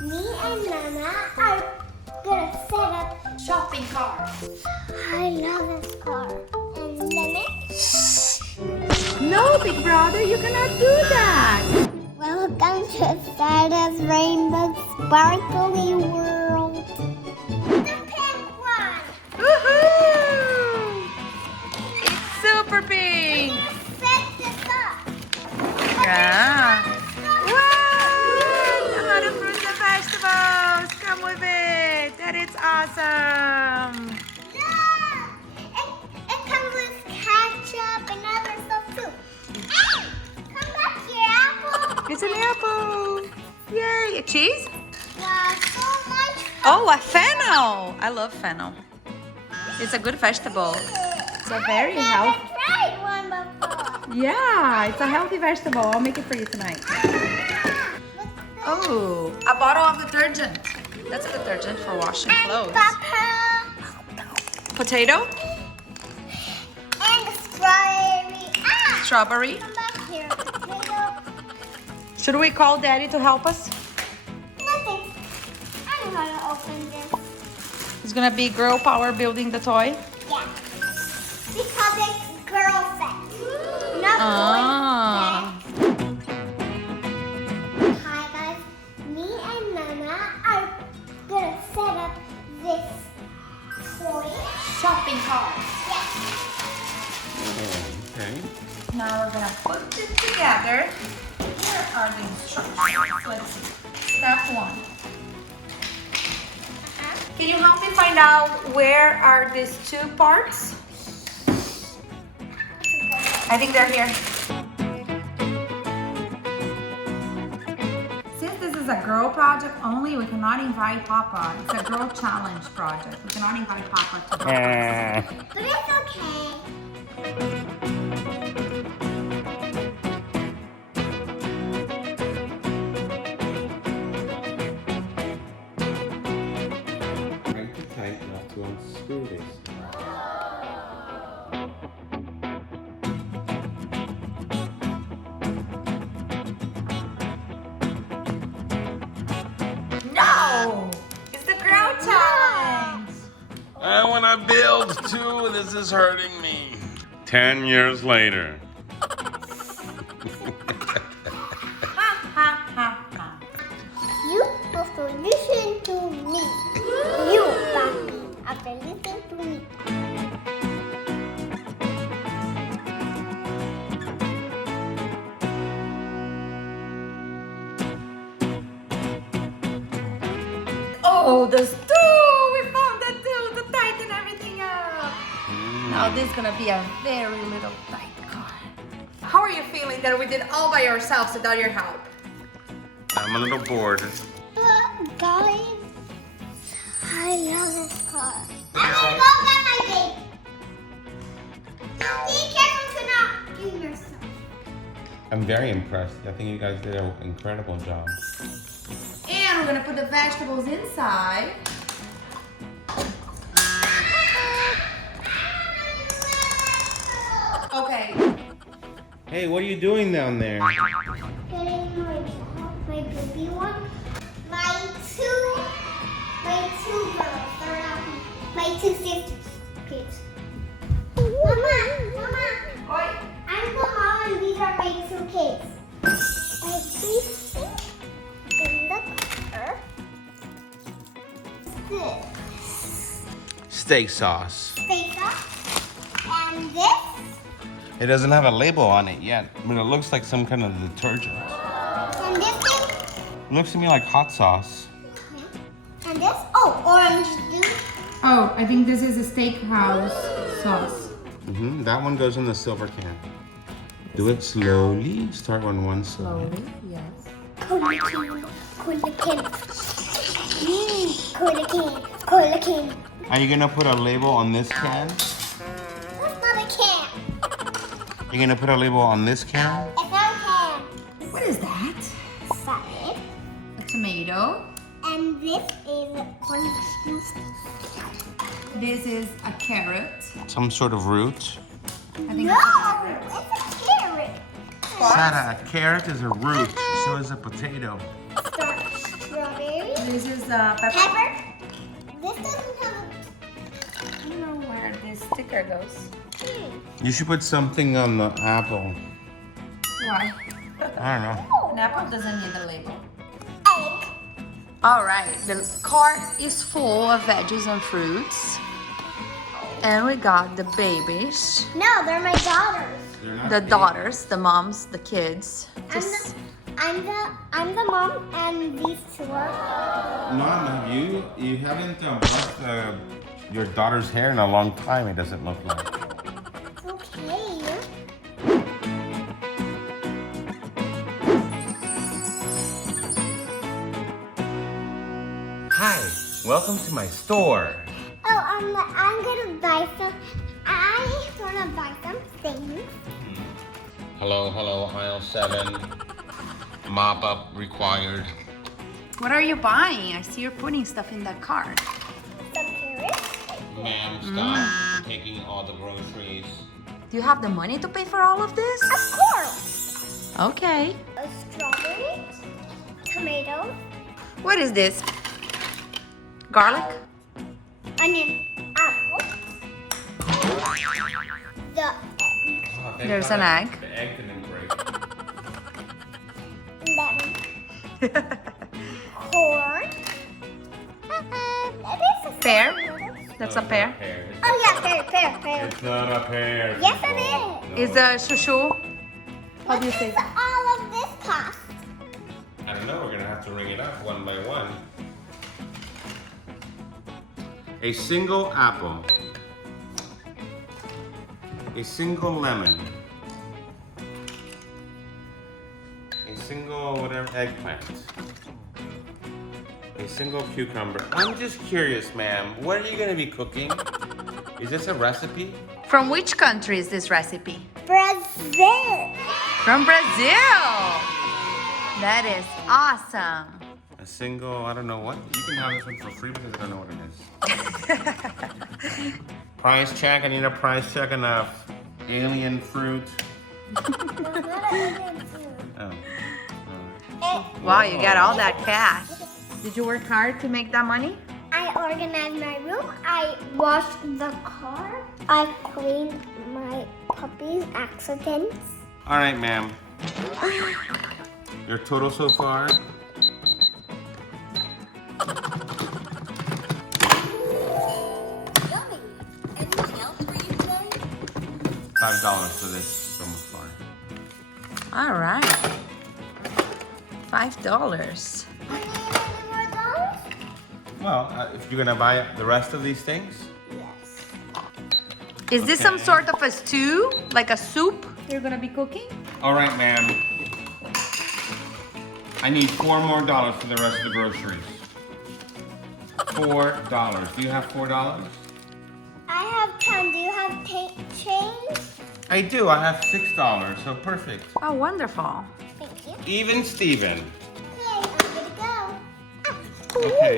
Me and Nana are gonna set up Shopping cart. I love this car. And Lemon. No, big brother, you cannot do that. Welcome to Stardust Rainbow Sparkly World. The pink one. Woohoo! It's super pink. Set this up. Yeah. Wow! A lot of fruits and vegetables. Come with it. That is awesome. Look! It comes with ketchup and other stuff too. Hey! Come back here, Apple. It's an apple. Yay! A cheese? Wow, so much. Oh, a fennel. I love fennel. It's a good vegetable. It's a very healthy. I tried one before. Yeah, it's a healthy vegetable. I'll make it for you tonight. Oh, a bottle of detergent. That's a detergent for washing clothes. Pepper. Potato, And strawberry. Ah! strawberry. Come back here. Potato. Should we call Daddy to help us? Nothing. I know how to open this. It's gonna be girl power building the toy. Yeah. Because it's girl sex. Not boy Ah. sex. Hi guys. Me and Nana are gonna set up this toy. Shopping cart. Yes. Okay. Now we're gonna put it together. Here are the instructions. Let's see. Step 1. Can you help me find out where are these 2 parts? I think they're here. Since this is a girl project only, we cannot invite Papa. It's a girl challenge project. We cannot invite Papa to help us. But it's okay. Make it tight enough to unscrew this. No! It's the girl challenge! I want to build too. This is hurting me. 10 years later. Ha ha ha ha. You have to listen to me. You, Papi, have to listen to me. Oh, there's 2! We found the 2 to tighten everything up. Now this is gonna be a very little tight car. How are you feeling that we did all by ourselves without your help? I'm a little bored. Guys, I love this car. I'm gonna go get my baby. Be careful to not do yourself. I'm very impressed. I think you guys did an incredible job. And we're gonna put the vegetables inside. Okay. Hey, what are you doing down there? Getting my baby one. My two girls. They're not my 2 sisters. Kids. Mama. Oi. I'm the mom and these are my 2 kids. Everything in the car. This. Steak sauce. Steak sauce. And this. It doesn't have a label on it yet, but it looks like some kind of detergent. And this thing. It looks to me like hot sauce. And this. Oh, orange juice. Oh, I think this is a steakhouse sauce. That one goes in the silver can. Do it slowly. Start on one side. Yes. Cola can. Are you gonna put a label on this can? That's not a can. You're gonna put a label on this can? It's not a can. What is that? Salad. A tomato. And this is orange juice. This is a carrot. Some sort of root. I think No, it's it's a carrot. Sarah, a carrot is a root. So is a potato. Strawberry. this is pepper. Pepper. This doesn't have I don't know where this sticker goes. You should put something on the apple. Why? I don't know. Oh, An apple doesn't need a label. egg. All right, the cart is full of veggies and fruits. And we got the babies, No, they're my daughters. the daughters, the moms, the kids. Just I'm the mom, and these two are. Mom, have you haven't brushed your daughter's hair in a long time, it doesn't look like. Okay. Hi, welcome to my store. Oh, I'm gonna buy some. I wanna buy some things. Hello, aisle 7. Mop up required. what are you buying? I see you're putting stuff in that cart. Some carrots. Ma'am, stop taking all the groceries. Do you have the money to pay for all of this? Of course. Okay. A strawberry, tomato, What is this? Garlic? onion, apple. The There's an egg. The egg didn't break. lemon, corn. That is a Pear? tomato. That's a pear. Oh yeah, pear. It's not a pear. Yes, it is. Is a shushu? How do you say? What is all of this cost? I don't know, we're gonna have to ring it up one by one. A single apple. A single lemon. A single whatever eggplant. A single cucumber. I'm just curious, ma'am. What are you gonna be cooking? Is this a recipe? From which country is this recipe? Brazil. From Brazil! That is awesome. A single, I don't know what. You can have this one for free because I don't know what it is. Price check, I need a price check on a alien fruit. Oh. Wow, you got all that cash. Did you work hard to make that money? I organized my room. I washed the car. I cleaned my puppy's accidents. All right, ma'am. Your total so far? Yummy. Anything else for you today? $5 for this so far. All right. $5. Any more dollars? Well, if you're gonna buy the rest of these things, Yes. Is this some sort of a stew? Like a soup you're gonna be cooking? all right, ma'am. I need $4 more for the rest of the groceries. $4. Do you have $4? I have 10. Do you have change? I do. I have $6, so perfect. Oh, wonderful. Thank you. Even Steven. Okay, I'm gonna go. Okay.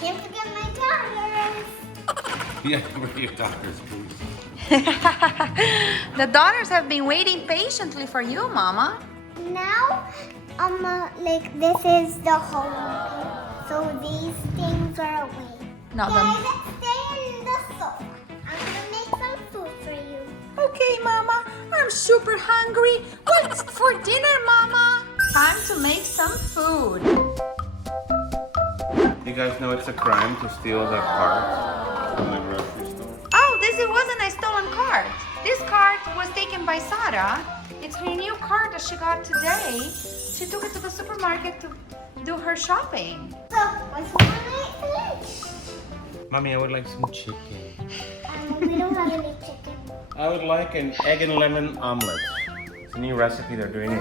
Can't forget my daughters. Yeah, where are your doctors, please? The daughters have been waiting patiently for you, Mama. Now, like this is the home. So these things are away. Now Guys, the... stay in the sofa. I'm gonna make some food for you. Okay, Mama. I'm super hungry. What's for dinner, Mama? Time to make some food. You guys know it's a crime to steal the cart from the grocery store? Oh, this wasn't a stolen cart. This cart was taken by Sarah. It's her new cart that she got today. She took it to the supermarket to do her shopping. So, what's for lunch? Mommy, I would like some chicken. We don't have any chicken. I would like an egg and lemon omelet. It's a new recipe they're doing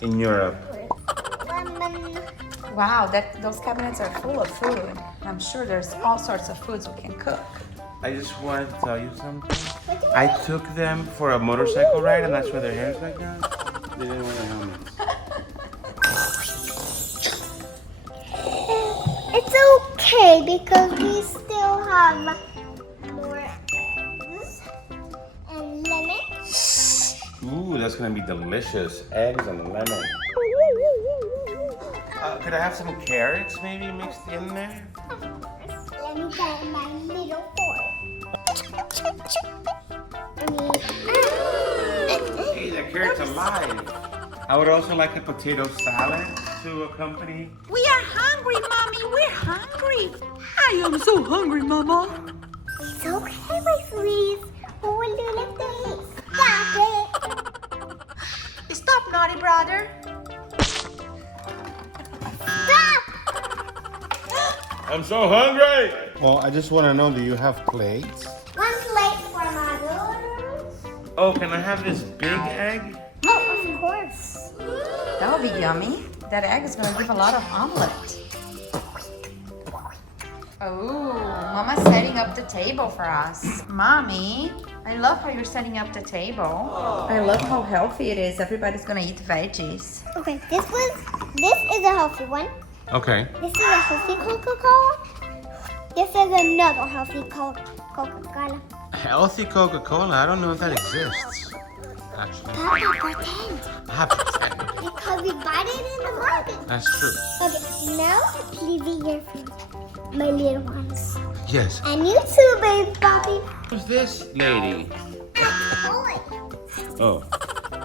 in Europe. Lemon. Wow, those cabinets are full of food. I'm sure there's all sorts of foods we can cook. I just wanted to tell you something. What do I took them for a motorcycle ride and that's why their hair's like that. They didn't wear helmets. It's okay because we still have more eggs and lemon. Ooh, that's gonna be delicious. Eggs and lemon. Could I have some carrots maybe mixed in there? Of course. Let me get my little fork. Hey, that carrot's alive. I would also like a potato salad to accompany. We are hungry, Mommy. We're hungry. I am so hungry, Mama. It's okay, my sweets. Who will do the things? Stop it. Stop, naughty brother. Stop. I'm so hungry. Well, I just want to know, do you have plates? One plate for my daughters. Oh, can I have this big egg? Oh, of course. That will be yummy. That egg is going to give a lot of omelet. Oh, Mama's setting up the table for us. Mommy, I love how you're setting up the table. I love how healthy it is. Everybody's going to eat veggies. Okay, this is a healthy one. Okay. This is a healthy Coca-Cola. This is another healthy Coca-Cola. Healthy Coca-Cola? I don't know if that exists. Actually. Papa, pretend. I pretend. Because we bought it in the market. That's true. Okay, now please eat your food. My little ones. Yes. And you too, baby Bobby. Who's this lady? Boy. Oh.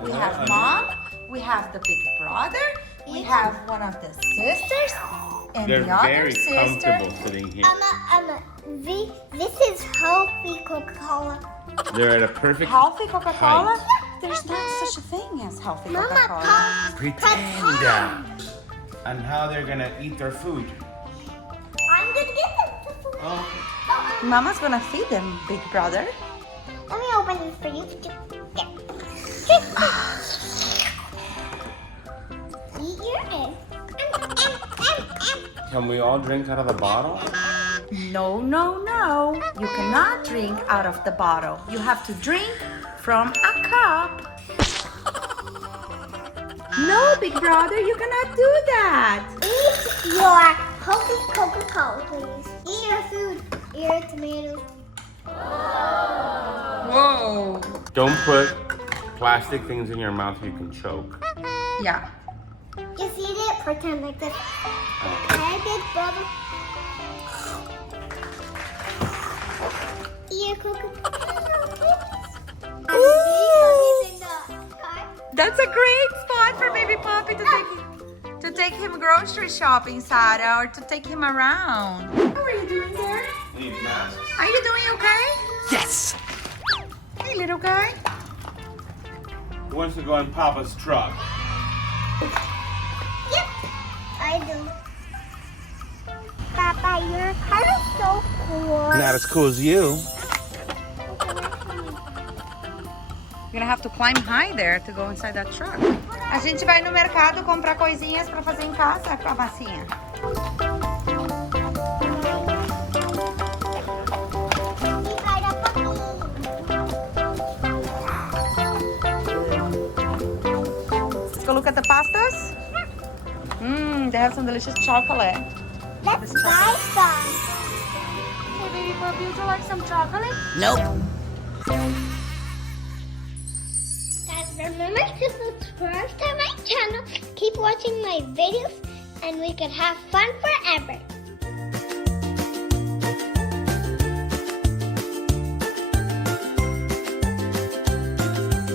We have Mom. We have the big brother. We have one of the sisters. And They're the other very sister. comfortable sitting here. This is healthy Coca-Cola. They're at a perfect Healthy Coca-Cola? height. There's not such a thing as healthy Mama, Coca-Cola. Pop. Pretend. And how they're gonna eat their food. I'm gonna get them. Oh. Mama's gonna feed them, big brother. Let me open this for you. Eat your egg. Can we all drink out of the bottle? No, no, no. You cannot drink out of the bottle. You have to drink from a cup. No, big brother, you cannot do that. Eat your healthy Coca-Cola, please. Eat your food. Eat your tomatoes. Whoa. Don't put plastic things in your mouth you can choke. Yeah. Just eat it. Pretend like this. Okay, big brother. Eat your Coca-Cola, please. That's a great spot for baby Poppy to take him grocery shopping, Sarah, or to take him around. How are you doing there? Need masks? Are you doing okay? Yes! Hey, little guy. Who wants to go in Papa's truck? Yep, I do. Papa, your car is so cool. Not as cool as you. You're gonna have to climb high there to go inside that truck. A gente vai no mercado comprar coisinhas pra fazer em casa com a massinha. Let's go look at the pastas. They have some delicious chocolate. Let's buy some. Hey, baby puppy, would you like some chocolate? Nope. Guys, remember to subscribe to my channel. Keep watching my videos and we could have fun forever.